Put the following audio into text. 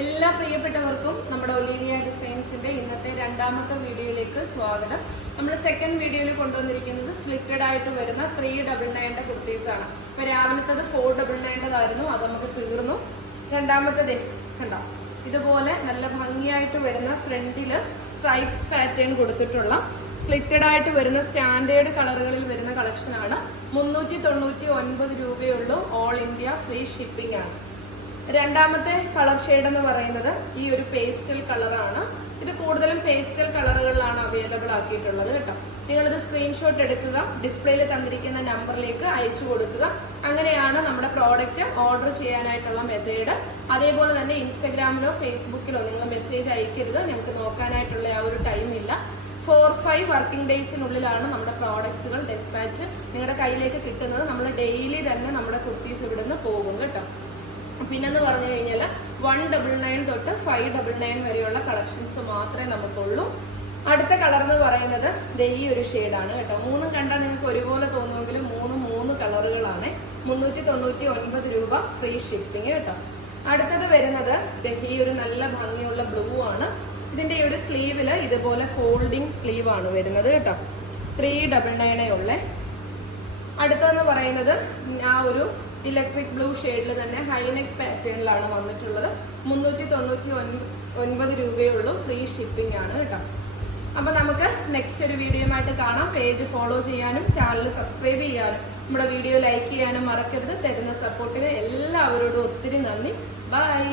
എല്ലാ പ്രിയപ്പെട്ടവർക്കും നമ്മുടെ ഒലീവിയ ഡിസൈൻസിന്റെ ഇന്നത്തെ രണ്ടാമത്തെ വീഡിയോയിലേക്ക് സ്വാഗതം. നമ്മൾ സെക്കൻഡ് വീഡിയോയിൽ കൊണ്ടുവന്നിരിക്കുന്നത് സ്ലിറ്റഡ് ആയിട്ട് വരുന്ന ത്രീ ഡബിൾ നയന്റെ കുർത്തീസാണ് ഇപ്പൊ രാവിലത്തത് ഫോർ ഡബിൾ നയന്റെതായിരുന്നു അത് നമുക്ക് തീർന്നു. രണ്ടാമത്തത് കണ്ട? ഇതുപോലെ നല്ല ഭംഗിയായിട്ട് വരുന്ന ഫ്രണ്ടിൽ സ്ട്രൈപ്സ് പാറ്റേൺ കൊടുത്തിട്ടുള്ള സ്ലിറ്റഡ് ആയിട്ട് വരുന്ന സ്റ്റാൻഡേർഡ് കളറുകളിൽ വരുന്ന കളക്ഷനാണ് മുന്നൂറ്റി തൊണ്ണൂറ്റി ഒൻപത് രൂപയുള്ളൂ ഓൾ ഇന്ത്യ ഫ്രീ ഷിപ്പിംഗ് ആണ്. രണ്ടാമത്തെ കളർ ഷെയ്ഡ് എന്ന് പറയുന്നത് ഈ ഒരു പേസ്റ്റൽ കളറാണ് ഇത് കൂടുതലും പേസ്റ്റൽ കളറുകളിലാണ് അവൈലബിൾ ആക്കിയിട്ടുള്ളത് കേട്ടോ. നിങ്ങളിത് സ്ക്രീൻഷോട്ട് എടുക്കുക ഡിസ്പ്ലേയിൽ തന്നിരിക്കുന്ന നമ്പറിലേക്ക് അയച്ചു കൊടുക്കുക. അങ്ങനെയാണ് നമ്മുടെ പ്രോഡക്റ്റ് ഓർഡർ ചെയ്യാനായിട്ടുള്ള മെത്തേഡ് അതേപോലെ തന്നെ ഇൻസ്റ്റഗ്രാമിലോ ഫേസ്ബുക്കിലോ നിങ്ങൾ മെസ്സേജ് അയക്കരുത്. ഞങ്ങൾക്ക് നോക്കാനായിട്ടുള്ള ആ ഒരു ടൈം ഇല്ല. ഫോർ ഫൈവ് വർക്കിംഗ് ഡേയ്സിനുള്ളിലാണ് നമ്മുടെ പ്രോഡക്ട്സുകൾ ഡെസ്പാച്ച് നിങ്ങളുടെ കയ്യിലേക്ക് കിട്ടുന്നത്. നമ്മൾ ഡെയിലി തന്നെ നമ്മുടെ കുർത്തീസ് ഇവിടുന്ന് പോകും കേട്ടോ. പിന്നെന്ന് പറഞ്ഞു കഴിഞ്ഞാൽ വൺ ഡബിൾ നയൻ തൊട്ട് ഫൈവ് ഡബിൾ നയൻ വരെയുള്ള കളക്ഷൻസ് മാത്രമേ നമുക്കുള്ളൂ. അടുത്ത കളർ എന്ന് പറയുന്നത് ഈ ഒരു ഷെയ്ഡാണ് കേട്ടോ. മൂന്നും കണ്ടാൽ നിങ്ങൾക്ക് ഒരുപോലെ തോന്നുമെങ്കിൽ മൂന്ന് മൂന്ന് കളറുകളാണ് മുന്നൂറ്റി തൊണ്ണൂറ്റി ഒൻപത് രൂപ ഫ്രീ ഷിപ്പിംഗ് കേട്ടോ. അടുത്തത് വരുന്നത് ഈ ഒരു നല്ല ഭംഗിയുള്ള ബ്ലൂ ആണ്. ഇതിന്റെ ഈ ഒരു സ്ലീവിൽ ഇതുപോലെ ഫോൾഡിംഗ് സ്ലീവ് ആണ് വരുന്നത് കേട്ടോ. ത്രീ ഡബിൾ നയനേ ഉള്ളേ. അടുത്തതെന്ന് പറയുന്നത് ആ ഒരു ഇലക്ട്രിക് ബ്ലൂ ഷെയ്ഡിൽ തന്നെ ഹൈനെക്ക് പാറ്റേണിലാണ് വന്നിട്ടുള്ളത് മുന്നൂറ്റി തൊണ്ണൂറ്റി ഒൻപത് രൂപയേ ഉള്ളൂ ഫ്രീ ഷിപ്പിംഗ് ആണ് കേട്ടോ. അപ്പോൾ നമുക്ക് നെക്സ്റ്റ് ഒരു വീഡിയോയുമായിട്ട് കാണാം. പേജ് ഫോളോ ചെയ്യാനും ചാനൽ സബ്സ്ക്രൈബ് ചെയ്യാനും നമ്മുടെ വീഡിയോ ലൈക്ക് ചെയ്യാനും മറക്കരുത്. തരുന്ന സപ്പോർട്ടിന് എല്ലാവരോടും ഒത്തിരി നന്ദി. ബൈ